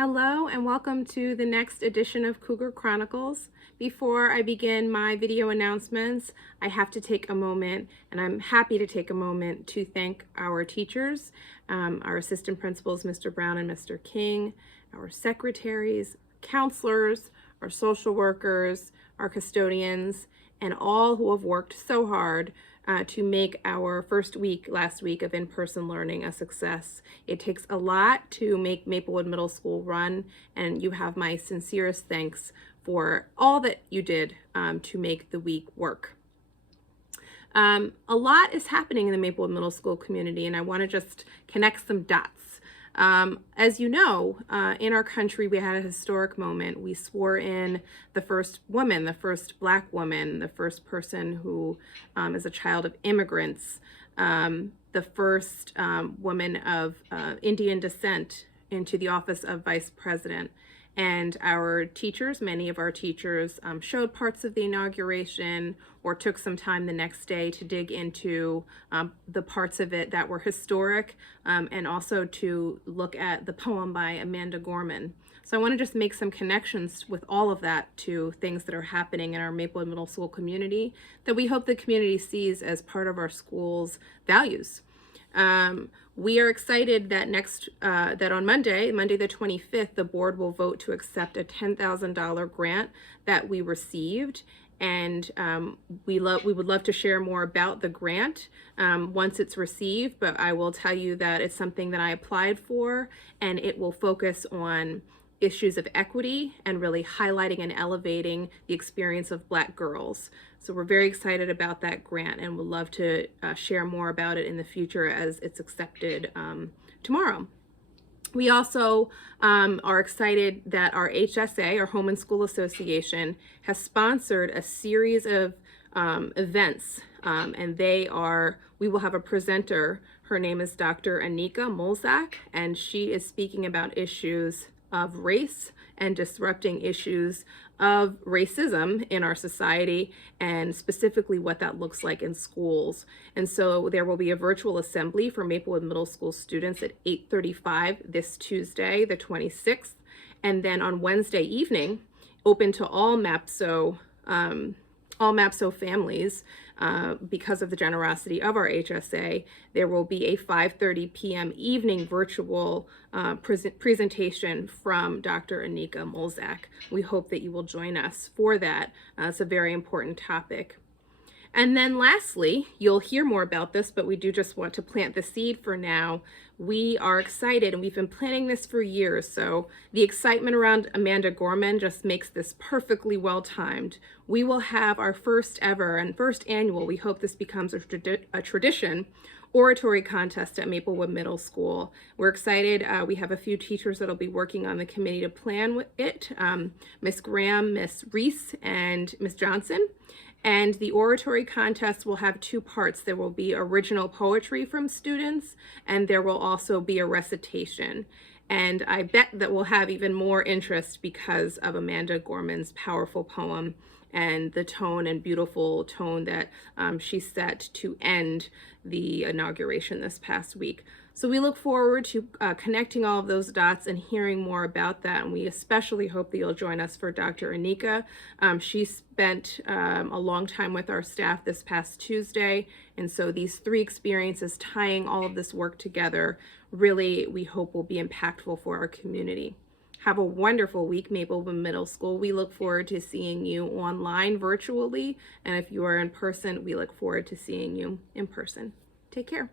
Hello and welcome to the next edition of Cougar Chronicles. Before I begin my video announcements, I have to take a moment, and I'm happy to take a moment to thank our teachers, our assistant principals, Mr. Brown and Mr. King, our secretaries, counselors, our social workers, our custodians, and all who have worked so hard to make our first week, last week of in-person learning a success. It takes a lot to make Maplewood Middle School run, and you have my sincerest thanks for all that you did to make the week work. A lot is happening in the Maplewood Middle School community, and I want to just connect some dots. As you know, in our country, we had a historic moment. We swore in the first woman, the first Black woman, the first person who is a child of immigrants, the first woman of Indian descent into the office of Vice President. And our teachers, many of our teachers, showed parts of the inauguration or took some time the next day to dig into the parts of it that were historic, and also to look at the poem by Amanda Gorman. So I want to just make some connections with all of that to things that are happening in our Maplewood Middle School community that we hope the community sees as part of our school's values. We are excited that that on Monday the 25th, the board will vote to accept a $10,000 grant that we received. And we would love to share more about the grant once it's received, but I will tell you that it's something that I applied for, and it will focus on issues of equity and really highlighting and elevating the experience of Black girls. So we're very excited about that grant and would love to share more about it in the future as it's accepted tomorrow. We also are excited that our HSA, our Home and School Association, has sponsored a series of events, and we will have a presenter. Her name is Dr. Anika Molzak, and she is speaking about issues of race and disrupting issues of racism in our society, and specifically what that looks like in schools. And so there will be a virtual assembly for Maplewood Middle School students at 8:35 this Tuesday, the 26th. And then on Wednesday evening, open to all MAPSO families, because of the generosity of our HSA, there will be a 5:30 p.m. evening virtual presentation from Dr. Anika Molzak. We hope that you will join us for that. It's a very important topic. And then lastly, you'll hear more about this, but we do just want to plant the seed for now. We are excited, and we've been planning this for years, so the excitement around Amanda Gorman just makes this perfectly well-timed. We will have our first ever and first annual, we hope this becomes a tradition, oratory contest at Maplewood Middle School. We're excited. We have a few teachers that'll be working on the committee to plan it, Miss Graham, Miss Reese, and Miss Johnson. And the oratory contest will have two parts. There will be original poetry from students, and there will also be a recitation. And I bet that we'll have even more interest because of Amanda Gorman's powerful poem and the tone and beautiful tone that she set to end the inauguration this past week. So we look forward to connecting all of those dots and hearing more about that. And we especially hope that you'll join us for Dr. Anika. She spent a long time with our staff this past Tuesday. And so these three experiences tying all of this work together really, we hope, will be impactful for our community. Have a wonderful week, Maplewood Middle School. We look forward to seeing you online virtually. And if you are in person, we look forward to seeing you in person. Take care.